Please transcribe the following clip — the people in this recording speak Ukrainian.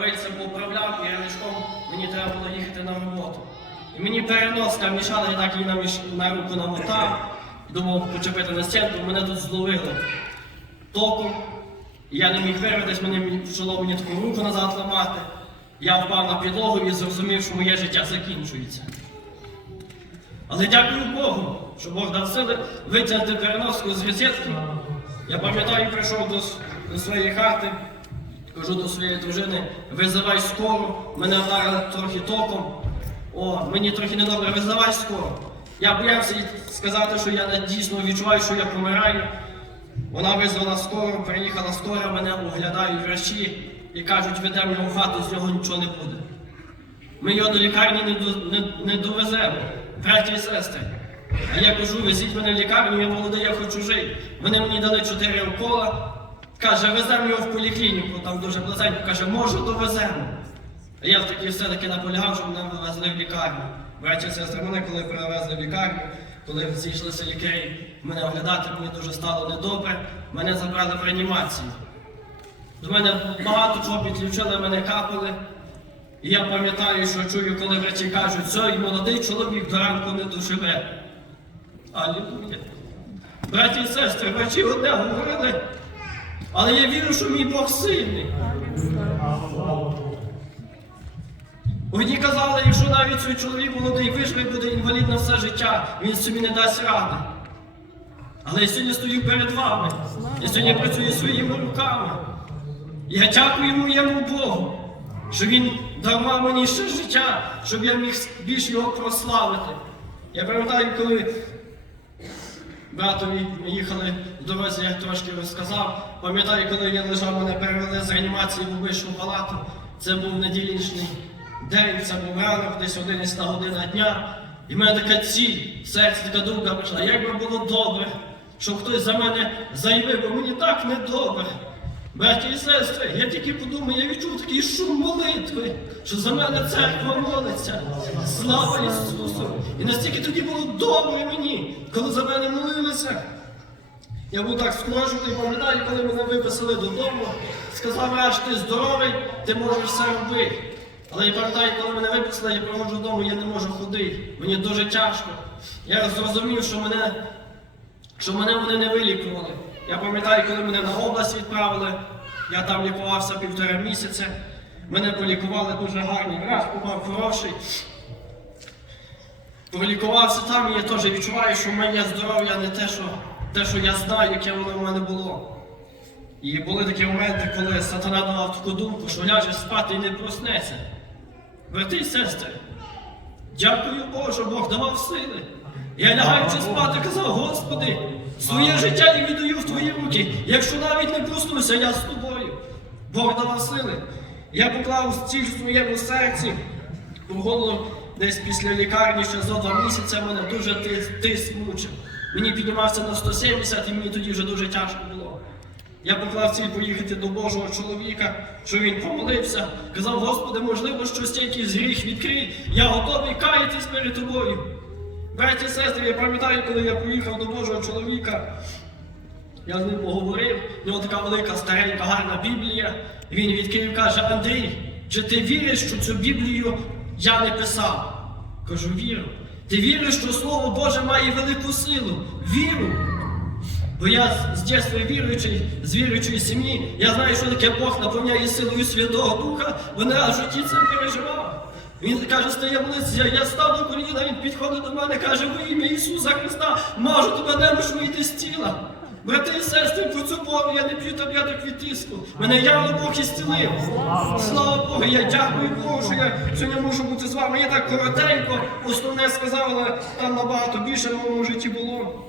Рильцем поправляв і ремішком мені треба було їхати на роботу. І мені переноска мішала, я так її на, міш... на руку намотав, думав почепити на стінку, мене тут зловили током. І я не міг вирватися, мені почало мені таку руку назад ламати. Я впав на підлогу і зрозумів, що моє життя закінчується. Але дякую Богу, що Бог дав сили витягнути переноску з розетки. Я пам'ятаю, прийшов до, до своєї хати, кажу до своєї дружини, визивай скору, мене вдарили трохи током. О, мені трохи недобре, визивай скору. Я боявся сказати, що я дійсно відчуваю, що я помираю. Вона визвала скору, приїхала скора, мене оглядають врачі і кажуть, ведемо його в хату, з нього нічого не буде. Ми його до лікарні не, до- не, не довеземо, браті і сестри. А я кажу, везіть мене в лікарню, я молодий, я хочу жити. Вони мені дали чотири укола. Каже, веземо його в поліклініку, там дуже близенько. Каже, може, довеземо. А я таки все-таки наполягав, щоб мене вивезли в лікарню. Браті і сестри, мене коли перевезли в лікарню, коли зійшлися лікарі мене оглядати, мені дуже стало недобре. Мене забрали в реанімацію. До мене багато чого підключили, мене капали. І я пам'ятаю, що чую, коли врачі кажуть, цей молодий чоловік до ранку не доживе. Алілуя. Браті і сестри, врачі одне говорили, але я вірю, що мій Бог сильний. Одні казали, якщо навіть цей чоловік молодий виживе, буде інвалід на все життя, він собі не дасть ради. Але я сьогодні стою перед вами. Я сьогодні працюю своїми руками. Я дякую моєму Богу, що Він дарував мені ще життя, щоб я міг більш його прославити. Я пам'ятаю, коли братові їхали дорозі, я трошки розказав. Пам'ятаю, коли я лежав, мене перевели з реанімації в обичну палату. Це був неділічний день, це був ранок, десь 11 година дня. І в мене така ціль, в серці така думка прийшла, як би було добре, щоб хтось за мене заявив, бо мені так недобре. Браті і сестри, я тільки подумав, я відчув такий шум молитви, що за мене церква молиться. Слава Ісусу! І настільки тоді було добре мені, коли за мене молилися. Я був так скорожений, пам'ятаю, коли мене виписали додому, сказав врач, ти здоровий, ти можеш все робити. Але я пам'ятаю, коли мене виписали, я приходжу додому, я не можу ходити. Мені дуже тяжко. Я зрозумів, що мене що мене вони не вилікували. Я пам'ятаю, коли мене на область відправили, я там лікувався півтора місяця. Мене полікували дуже гарний врач, попав хороший. Пролікувався там, і я теж відчуваю, що моє здоров'я не те, що, те, що я знаю, яке воно в мене було. І були такі моменти, коли сатана давав таку думку, що ляже спати і не проснеться. Брати і сестри, Дякую що Бог давав сили. Я лягаючи спати, казав, Господи, своє життя я віддаю в Твої руки. Якщо навіть не проснуся, я з тобою. Бог давав сили. Я поклав ціль в своєму серці. По голову десь після лікарні ще за два місяці мене дуже тис, тиск мучив. Мені піднімався на 170 і мені тоді вже дуже тяжко було. Я поклав ціль поїхати до Божого чоловіка, що він помолився, казав, Господи, можливо, щось якийсь гріх відкрий, я готовий каятись перед тобою. Браті сестри, я пам'ятаю, коли я поїхав до Божого чоловіка, я з ним поговорив, в нього така велика старенька гарна Біблія. Він відкрив каже, Андрій, чи ти віриш, що цю Біблію я не писав? Кажу, вірю. Ти віриш, що Слово Боже має велику силу? Віру. Бо я з дітства віруючий, з віруючої сім'ї, я знаю, що таке Бог наповняє силою Святого Духа, вона в житті це переживав. Він каже, стає молитися, я став на коліна, він підходить до мене, каже, во ім'я Ісуса Христа, можу тебе немощ вийти з тіла. Брати і сестри, про цю Богу я не п'ю таблеток від тиску. Мене явно Бог істілив. Слава Богу, я дякую Богу, що я сьогодні можу бути з вами. Я так коротенько, основне сказав, але там набагато більше в моєму житті було.